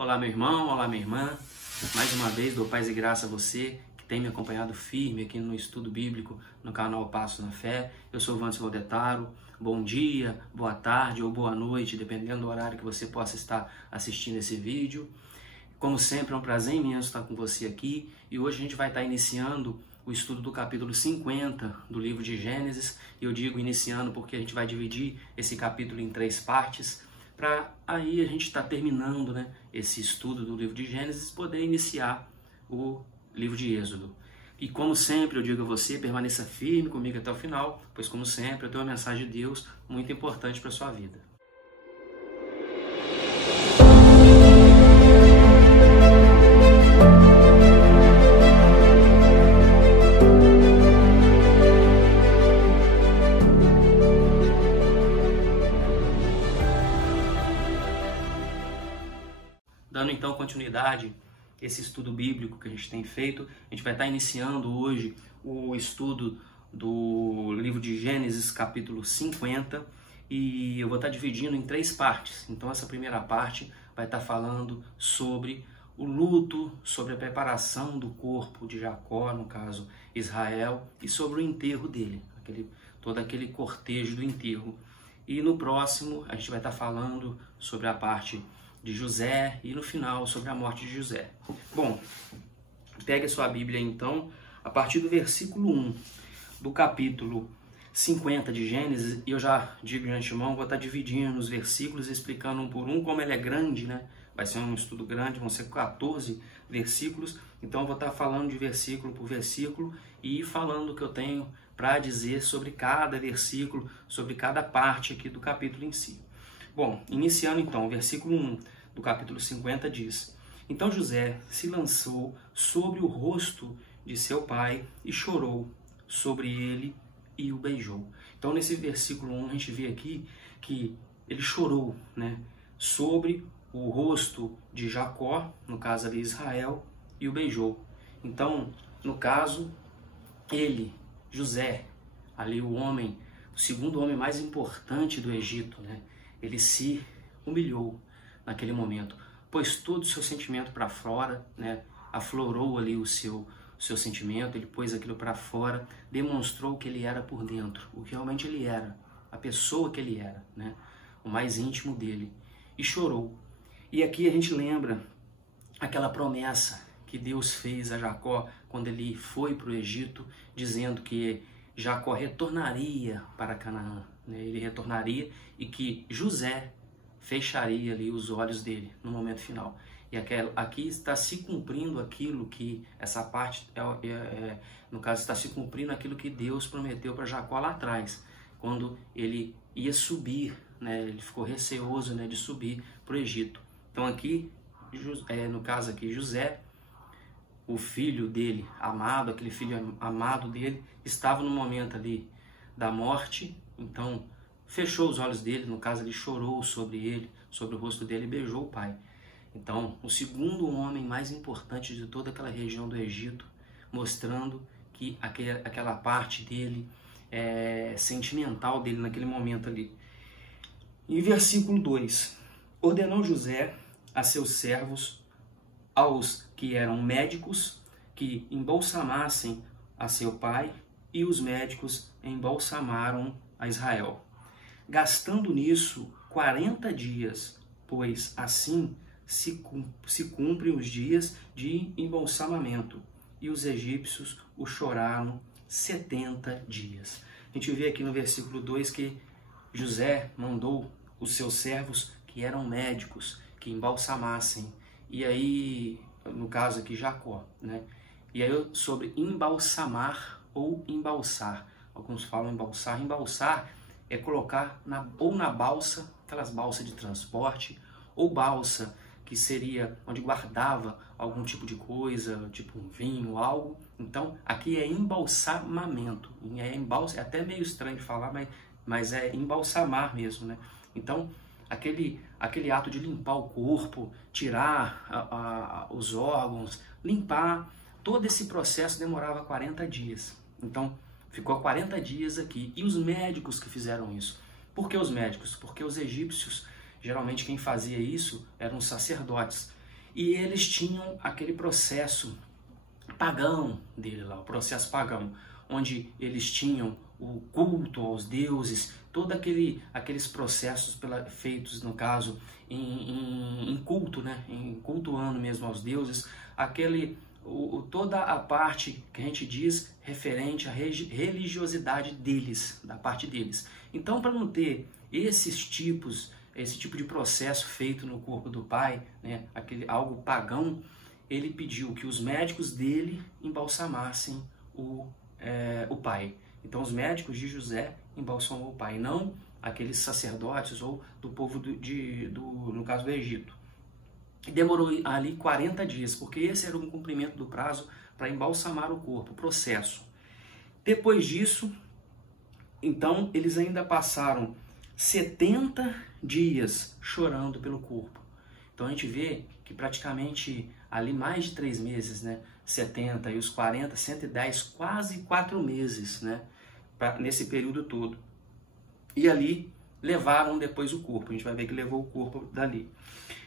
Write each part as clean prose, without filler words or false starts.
Olá, meu irmão, olá, minha irmã. Mais uma vez, dou paz e graça a você que tem me acompanhado firme aqui no estudo bíblico no canal Passos na Fé. Eu sou o Vandes Valdetaro. Bom dia, boa tarde ou boa noite, dependendo do horário que você possa estar assistindo esse vídeo. Como sempre, é um prazer imenso estar com você aqui. E hoje a gente vai estar iniciando o estudo do capítulo 50 do livro de Gênesis. E eu digo iniciando porque a gente vai dividir esse capítulo em 3 partes, para aí a gente estar terminando, esse estudo do livro de Gênesis, poder iniciar o livro de Êxodo. E como sempre eu digo a você, permaneça firme comigo até o final, pois como sempre eu tenho uma mensagem de Deus muito importante para a sua vida. Dando então continuidade a esse estudo bíblico que a gente tem feito, a gente vai estar iniciando hoje o estudo do livro de Gênesis, capítulo 50, e eu vou estar dividindo em 3 partes. Então essa primeira parte vai estar falando sobre o luto, sobre a preparação do corpo de Jacó, no caso Israel, e sobre o enterro dele, todo aquele cortejo do enterro. E no próximo a gente vai estar falando sobre a parte de José e no final sobre a morte de José. Bom, pegue a sua Bíblia então, a partir do versículo 1 do capítulo 50 de Gênesis, e eu já digo de antemão, vou estar dividindo os versículos, explicando um por um, como ele é grande, vai ser um estudo grande, vão ser 14 versículos, então eu vou estar falando de versículo por versículo e falando o que eu tenho para dizer sobre cada versículo, sobre cada parte aqui do capítulo em si. Bom, iniciando então, o versículo 1 do capítulo 50 diz: Então José se lançou sobre o rosto de seu pai e chorou sobre ele e o beijou. Então nesse versículo 1 a gente vê aqui que ele chorou, sobre o rosto de Jacó, no caso ali Israel, e o beijou. Então, no caso, ele, José, ali o segundo homem mais importante do Egito, ele se humilhou naquele momento, pôs todo o seu sentimento para fora, aflorou ali o seu sentimento, ele pôs aquilo para fora, demonstrou o que ele era por dentro, o que realmente ele era, a pessoa que ele era, o mais íntimo dele, e chorou. E aqui a gente lembra aquela promessa que Deus fez a Jacó quando ele foi para o Egito, dizendo que Jacó retornaria para Canaã, ele retornaria e que José fecharia ali os olhos dele no momento final. E aqui está se cumprindo aquilo que, essa parte, no caso, está se cumprindo aquilo que Deus prometeu para Jacó lá atrás, quando ele ia subir, ele ficou receoso de subir para o Egito. Então aqui, no caso aqui, José, o filho dele amado, aquele filho amado dele, estava no momento ali da morte, então fechou os olhos dele, no caso ele chorou sobre ele, sobre o rosto dele e beijou o pai. Então, o segundo homem mais importante de toda aquela região do Egito, mostrando que aquela parte dele, sentimental dele naquele momento ali. Em versículo 2, ordenou José a seus servos, aos que eram médicos, que embalsamassem a seu pai, e os médicos embalsamaram a Israel, gastando nisso 40 dias, pois assim se cumprem os dias de embalsamamento, e os egípcios o choraram 70 dias. A gente vê aqui no versículo 2 que José mandou os seus servos, que eram médicos, que embalsamassem, e aí, no caso aqui, Jacó, E aí sobre embalsamar ou embalsar. Alguns falam embalsar. Embalsar é colocar ou na balsa, aquelas balsas de transporte, ou balsa, que seria onde guardava algum tipo de coisa, tipo um vinho, algo. Então, aqui é embalsamamento. É até meio estranho de falar, mas é embalsamar mesmo, Então, aquele ato de limpar o corpo, tirar os órgãos, limpar, todo esse processo demorava 40 dias. Então, ficou 40 dias aqui. E os médicos que fizeram isso? Por que os médicos? Porque os egípcios, geralmente quem fazia isso eram os sacerdotes. E eles tinham aquele processo pagão dele lá, o processo pagão, onde eles tinham o culto aos deuses, todos aqueles processos feitos, no caso, em culto, né? Em cultuando mesmo aos deuses, toda a parte que a gente diz referente à religiosidade deles, da parte deles. Então, para não ter esse tipo de processo feito no corpo do pai, né? Algo pagão, ele pediu que os médicos dele embalsamassem o pai. Então os médicos de José embalsamou o pai, não aqueles sacerdotes ou do povo no caso do Egito. E demorou ali 40 dias, porque esse era o cumprimento do prazo para embalsamar o corpo, o processo. Depois disso, então eles ainda passaram 70 dias chorando pelo corpo. Então a gente vê que praticamente ali mais de 3 meses, né? 70 e os 40, 110, quase 4 meses, né? Nesse período todo. E ali levaram depois o corpo. A gente vai ver que levou o corpo dali.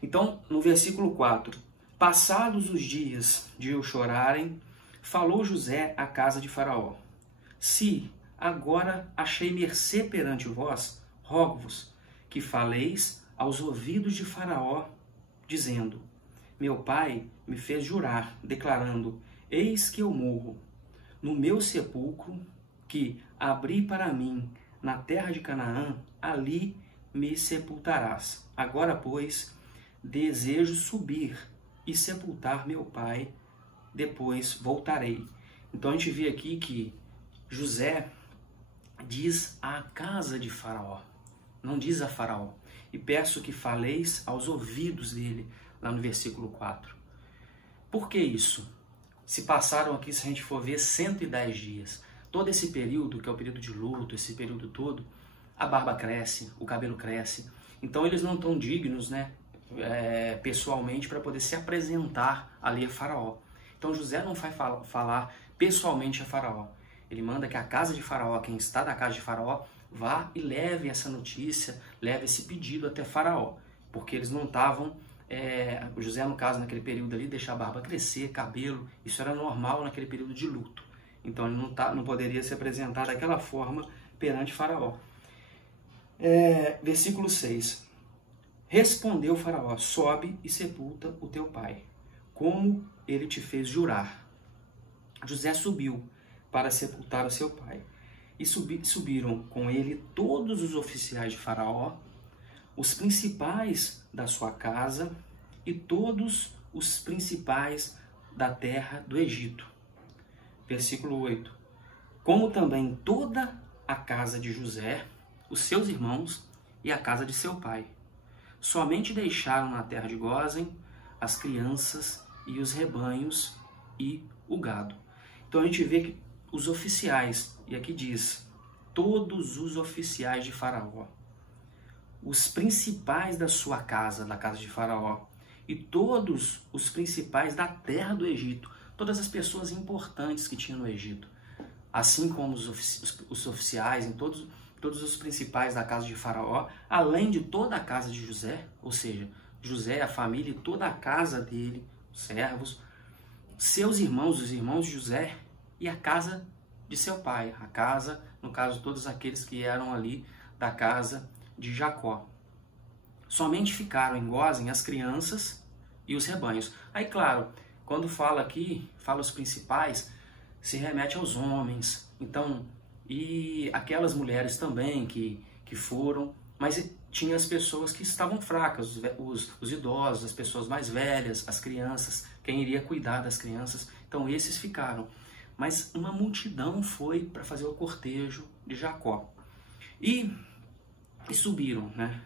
Então, no versículo 4. Passados os dias de o chorarem, falou José à casa de Faraó: Se agora achei mercê perante vós, rogo-vos que faleis aos ouvidos de Faraó, dizendo: Meu pai me fez jurar, declarando: Eis que eu morro no meu sepulcro, que abri para mim na terra de Canaã, ali me sepultarás. Agora, pois, desejo subir e sepultar meu pai, depois voltarei. Então a gente vê aqui que José diz à casa de Faraó, não diz a Faraó. E peço que faleis aos ouvidos dele, lá no versículo 4. Por que isso? Se passaram aqui, se a gente for ver, 110 dias. Todo esse período, que é o período de luto, esse período todo, a barba cresce, o cabelo cresce. Então eles não estão dignos, né, pessoalmente, para poder se apresentar ali a Faraó. Então José não vai falar pessoalmente a Faraó. Ele manda que a casa de Faraó, quem está na casa de Faraó, vá e leve essa notícia, leve esse pedido até Faraó. Porque eles não estavam... o José, no caso, naquele período ali, deixar a barba crescer, cabelo, isso era normal naquele período de luto. Então ele não poderia se apresentar daquela forma perante Faraó. Versículo 6. Respondeu Faraó: Sobe e sepulta o teu pai, como ele te fez jurar. José subiu para sepultar o seu pai. E subiram com ele todos os oficiais de Faraó, os principais da sua casa e todos os principais da terra do Egito. Versículo 8. Como também toda a casa de José, os seus irmãos e a casa de seu pai. Somente deixaram na terra de Gósen as crianças e os rebanhos e o gado. Então a gente vê que os oficiais, e aqui diz, todos os oficiais de Faraó, os principais da sua casa, da casa de Faraó, e todos os principais da terra do Egito, todas as pessoas importantes que tinham no Egito, assim como os oficiais, em todos os principais da casa de Faraó, além de toda a casa de José, ou seja, José, a família e toda a casa dele, os servos, seus irmãos, os irmãos de José e a casa de seu pai, a casa, no caso, todos aqueles que eram ali da casa de Jacó. Somente ficaram em Gósen as crianças e os rebanhos. Aí, claro, quando fala aqui, fala os principais, se remete aos homens, então, e aquelas mulheres também que foram, mas tinha as pessoas que estavam fracas, os idosos, as pessoas mais velhas, as crianças, quem iria cuidar das crianças, então esses ficaram. Mas uma multidão foi para fazer o cortejo de Jacó. E subiram, né?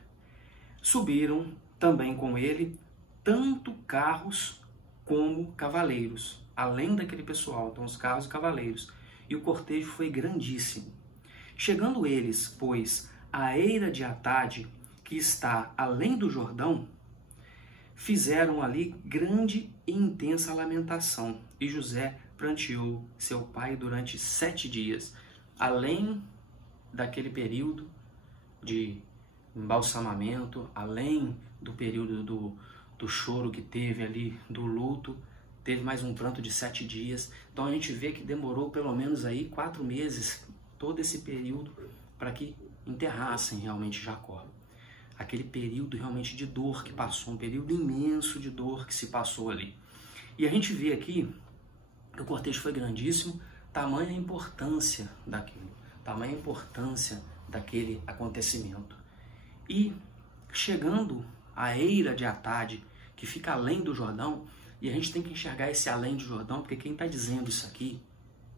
Subiram também com ele tanto carros como cavaleiros, além daquele pessoal, então os carros e cavaleiros. E o cortejo foi grandíssimo. Chegando eles, pois, à eira de Atade, que está além do Jordão, fizeram ali grande e intensa lamentação. E José pranteou seu pai durante 7 dias, além daquele período de embalsamamento, além do período do choro que teve ali, do luto, teve mais um pranto de 7 dias. Então a gente vê que demorou pelo menos aí 4 meses, todo esse período, para que enterrassem realmente Jacó. Aquele período realmente de dor que passou, um período imenso de dor que se passou ali. E a gente vê aqui que o cortejo foi grandíssimo, tamanha a importância daquilo, tamanha a importância daquele acontecimento. E chegando à eira de Atade, que fica além do Jordão, e a gente tem que enxergar esse além do Jordão, porque quem está dizendo isso aqui,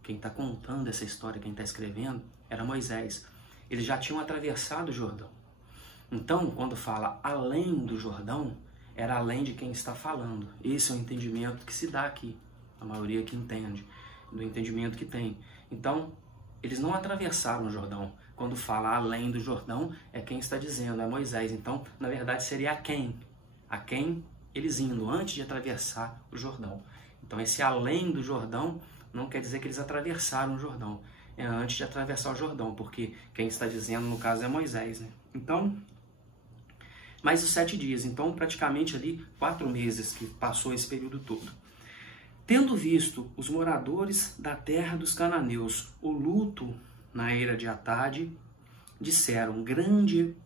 quem está contando essa história, quem está escrevendo, era Moisés. Eles já tinham atravessado o Jordão. Então, quando fala além do Jordão, era além de quem está falando. Esse é o entendimento que se dá aqui. A maioria que entende, do entendimento que tem. Então, eles não atravessaram o Jordão. Quando fala além do Jordão, é quem está dizendo, é Moisés. Então, na verdade, seria a quem eles indo, antes de atravessar o Jordão. Então, esse além do Jordão não quer dizer que eles atravessaram o Jordão. É antes de atravessar o Jordão, porque quem está dizendo, no caso, é Moisés, né? Então, mais os 7 dias. Então, praticamente ali 4 meses que passou esse período todo. Tendo visto os moradores da terra dos cananeus o luto na eira de Atade, disseram, grande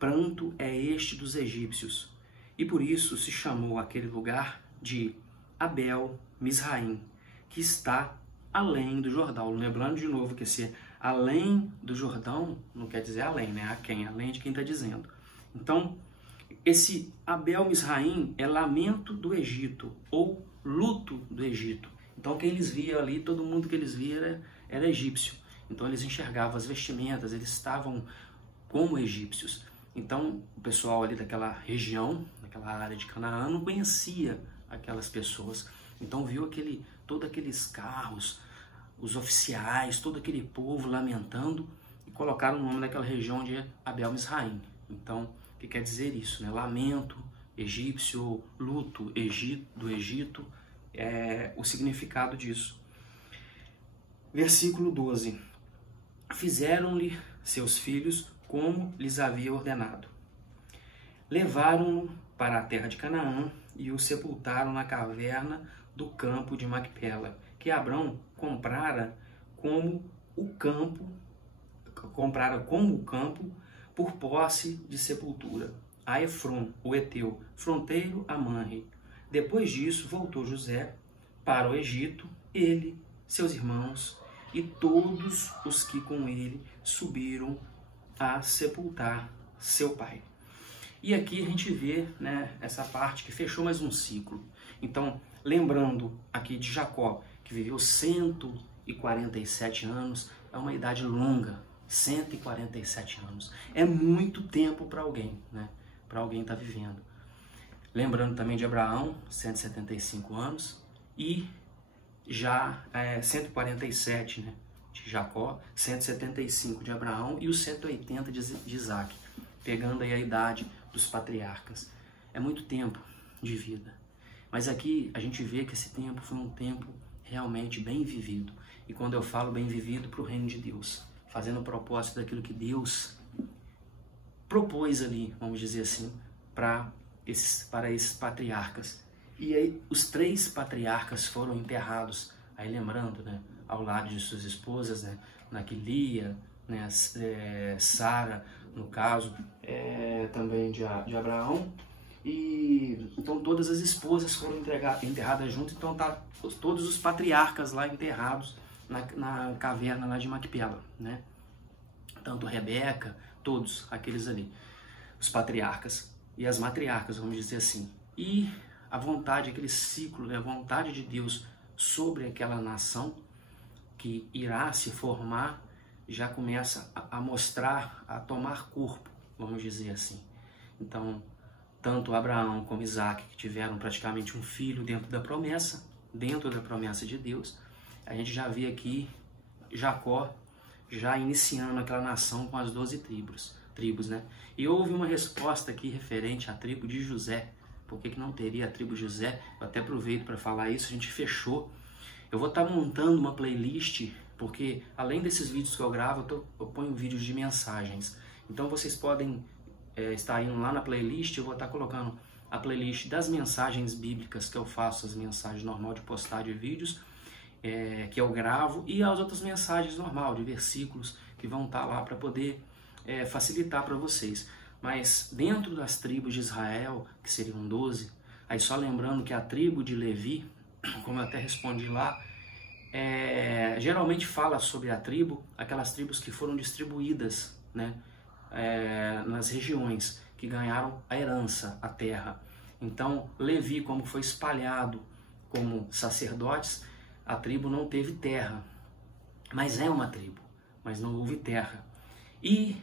pranto é este dos egípcios. E por isso se chamou aquele lugar de Abel Misraim, que está além do Jordão. Lembrando de novo que esse além do Jordão não quer dizer além, né? Além de quem está dizendo. Então, esse Abel Misraim é lamento do Egito, ou luto do Egito. Então, quem eles viam ali, todo mundo que eles viam era egípcio. Então, eles enxergavam as vestimentas, eles estavam como egípcios. Então, o pessoal ali daquela região, daquela área de Canaã, não conhecia aquelas pessoas. Então, viu todos aqueles carros, os oficiais, todo aquele povo lamentando, e colocaram o nome daquela região de Abel Misraim. Então, o que quer dizer isso, né? Lamento egípcio, luto do Egito, é o significado disso. Versículo 12. Fizeram-lhe seus filhos como lhes havia ordenado. Levaram-no para a terra de Canaã e o sepultaram na caverna do campo de Macpela, que Abrão comprara como o campo por posse de sepultura, a Efron, o Eteu, fronteiro a Manre. Depois disso, voltou José para o Egito, ele, seus irmãos e todos os que com ele subiram a sepultar seu pai. E aqui a gente vê, né, essa parte que fechou mais um ciclo. Então, lembrando aqui de Jacó, que viveu 147 anos, é uma idade longa, 147 anos. É muito tempo para alguém, né? Para alguém estar vivendo. Lembrando também de Abraão, 175 anos, e já 147, né, de Jacó, 175 de Abraão e os 180 de Isaac, pegando aí a idade dos patriarcas. É muito tempo de vida. Mas aqui a gente vê que esse tempo foi um tempo realmente bem vivido. E quando eu falo bem vivido, para o reino de Deus, fazendo o propósito daquilo que Deus propôs ali, vamos dizer assim, para esses patriarcas. E aí os 3 patriarcas foram enterrados, aí lembrando, né, ao lado de suas esposas, né, Naquilia, né, Sara, no caso, também de Abraão. E então todas as esposas foram enterradas junto, então tá todos os patriarcas lá enterrados na caverna lá de Macpela, né? Tanto Rebeca, todos aqueles ali, os patriarcas e as matriarcas, vamos dizer assim. E a vontade, aquele ciclo, né, a vontade de Deus sobre aquela nação que irá se formar, já começa a mostrar, a tomar corpo, vamos dizer assim. Então, tanto Abraão como Isaac, que tiveram praticamente um filho dentro da promessa de Deus, a gente já vê aqui Jacó já iniciando aquela nação com as 12 tribos, né? E houve uma resposta aqui referente à tribo de José. Por que não teria a tribo de José? Eu até aproveito para falar isso, a gente fechou. Eu vou estar montando uma playlist, porque além desses vídeos que eu gravo, eu ponho vídeos de mensagens. Então vocês podem estar indo lá na playlist, eu vou estar colocando a playlist das mensagens bíblicas que eu faço, as mensagens normal de postar de vídeos, que eu gravo, e as outras mensagens normal de versículos que vão estar lá para poder facilitar para vocês. Mas dentro das tribos de Israel, que seriam 12, aí só lembrando que a tribo de Levi, como eu até respondi lá, geralmente fala sobre a tribo, aquelas tribos que foram distribuídas, né, nas regiões, que ganharam a herança, a terra. Então, Levi, como foi espalhado como sacerdotes, a tribo não teve terra, mas é uma tribo, mas não houve terra. E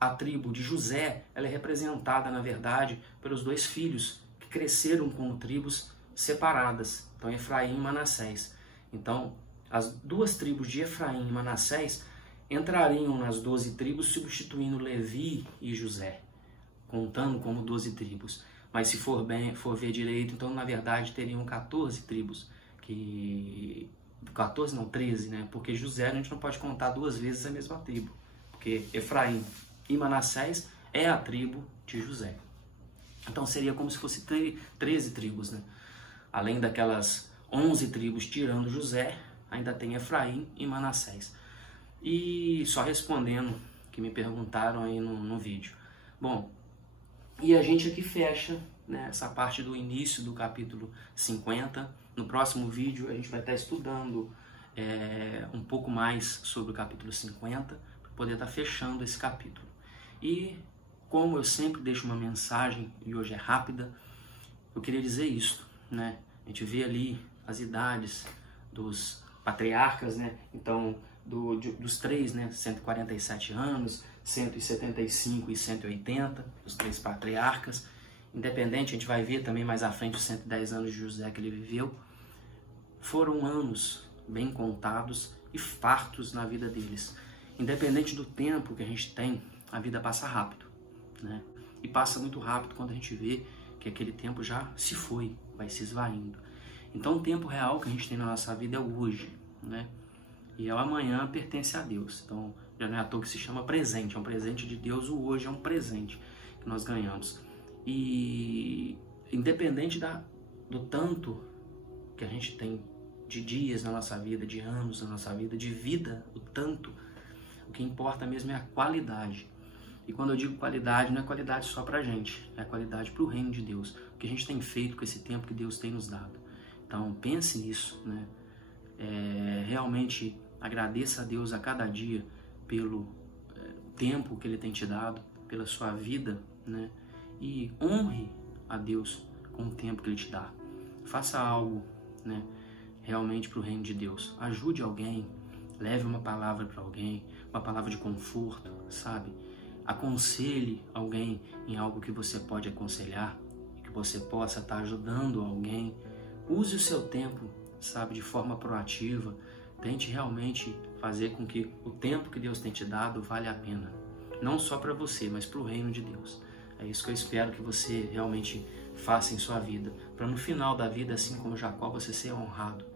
a tribo de José, ela é representada, na verdade, pelos 2 filhos que cresceram como tribos separadas, então Efraim e Manassés. Então, as 2 tribos de Efraim e Manassés entrariam nas 12 tribos, substituindo Levi e José, contando como 12 tribos. Mas se for ver direito, então na verdade teriam 14 tribos, 14 não, 13, né? Porque José a gente não pode contar 2 vezes a mesma tribo, porque Efraim e Manassés é a tribo de José. Então seria como se fosse 13 tribos, né? Além daquelas 11 tribos tirando José, ainda tem Efraim e Manassés. E só respondendo que me perguntaram aí no vídeo. Bom, e a gente aqui fecha, né, essa parte do início do capítulo 50. No próximo vídeo a gente vai estar estudando um pouco mais sobre o capítulo 50, para poder estar fechando esse capítulo. E como eu sempre deixo uma mensagem, e hoje é rápida, eu queria dizer isso, né? A gente vê ali as idades dos patriarcas, né? Então, dos 3, né? 147 anos, 175 e 180, os 3 patriarcas. Independente, a gente vai ver também mais à frente os 110 anos de José que ele viveu. Foram anos bem contados e fartos na vida deles. Independente do tempo que a gente tem, a vida passa rápido, né? E passa muito rápido quando a gente vê que aquele tempo já se foi, vai se esvaindo. Então o tempo real que a gente tem na nossa vida é o hoje, né? E o amanhã pertence a Deus. Então já não é à toa que se chama presente, é um presente de Deus. O hoje é um presente que nós ganhamos. E independente do tanto que a gente tem de dias na nossa vida, de anos na nossa vida, de vida, o que importa mesmo é a qualidade. E quando eu digo qualidade, não é qualidade só pra gente, é qualidade pro reino de Deus. O que a gente tem feito com esse tempo que Deus tem nos dado. Então pense nisso, né? Realmente agradeça a Deus a cada dia pelo tempo que Ele tem te dado, pela sua vida, né? E honre a Deus com o tempo que Ele te dá. Faça algo, né, realmente para o reino de Deus. Ajude alguém, leve uma palavra para alguém, uma palavra de conforto, sabe? Aconselhe alguém em algo que você pode aconselhar, que você possa estar ajudando alguém. Use o seu tempo, sabe, de forma proativa. Tente realmente fazer com que o tempo que Deus tem te dado vale a pena. Não só para você, mas para o reino de Deus. É isso que eu espero que você realmente faça em sua vida. Para no final da vida, assim como Jacó, você ser honrado.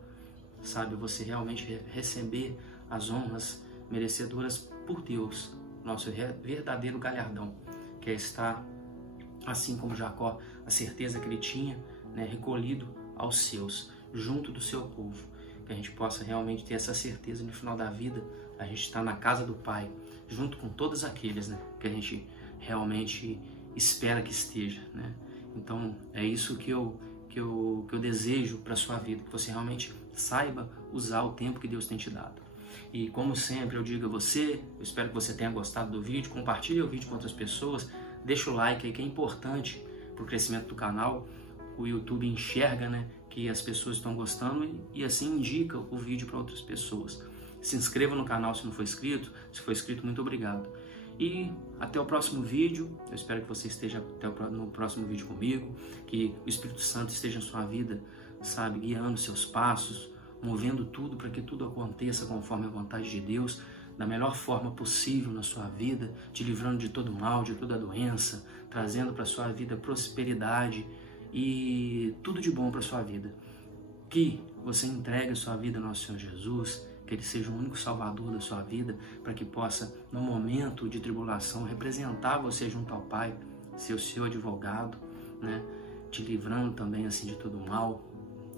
Sabe, você realmente receber as honras merecedoras por Deus. Nosso verdadeiro galardão. Que é estar, assim como Jacó, a certeza que ele tinha, né, recolhido aos seus, junto do seu povo. Que a gente possa realmente ter essa certeza no final da vida, a gente está na casa do Pai, junto com todos aqueles, né, que a gente realmente espera que esteja, né? Então é isso que eu desejo para a sua vida, que você realmente saiba usar o tempo que Deus tem te dado. E como sempre eu digo a você, eu espero que você tenha gostado do vídeo, compartilhe o vídeo com outras pessoas, deixa o like aí que é importante para o crescimento do canal. O YouTube enxerga, né, que as pessoas estão gostando e assim indica o vídeo para outras pessoas. Se inscreva no canal se não for inscrito, se for inscrito, muito obrigado. E até o próximo vídeo, eu espero que você esteja no próximo vídeo comigo, que o Espírito Santo esteja em sua vida, sabe, guiando seus passos, movendo tudo para que tudo aconteça conforme a vontade de Deus, da melhor forma possível na sua vida, te livrando de todo mal, de toda doença, trazendo para a sua vida prosperidade e tudo de bom para a sua vida. Que você entregue a sua vida ao nosso Senhor Jesus, que Ele seja o único salvador da sua vida, para que possa, no momento de tribulação, representar você junto ao Pai, ser o seu advogado, né, te livrando também assim de todo mal,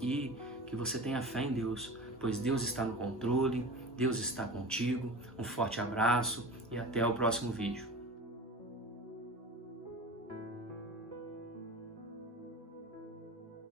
e que você tenha fé em Deus, pois Deus está no controle, Deus está contigo. Um forte abraço e até o próximo vídeo.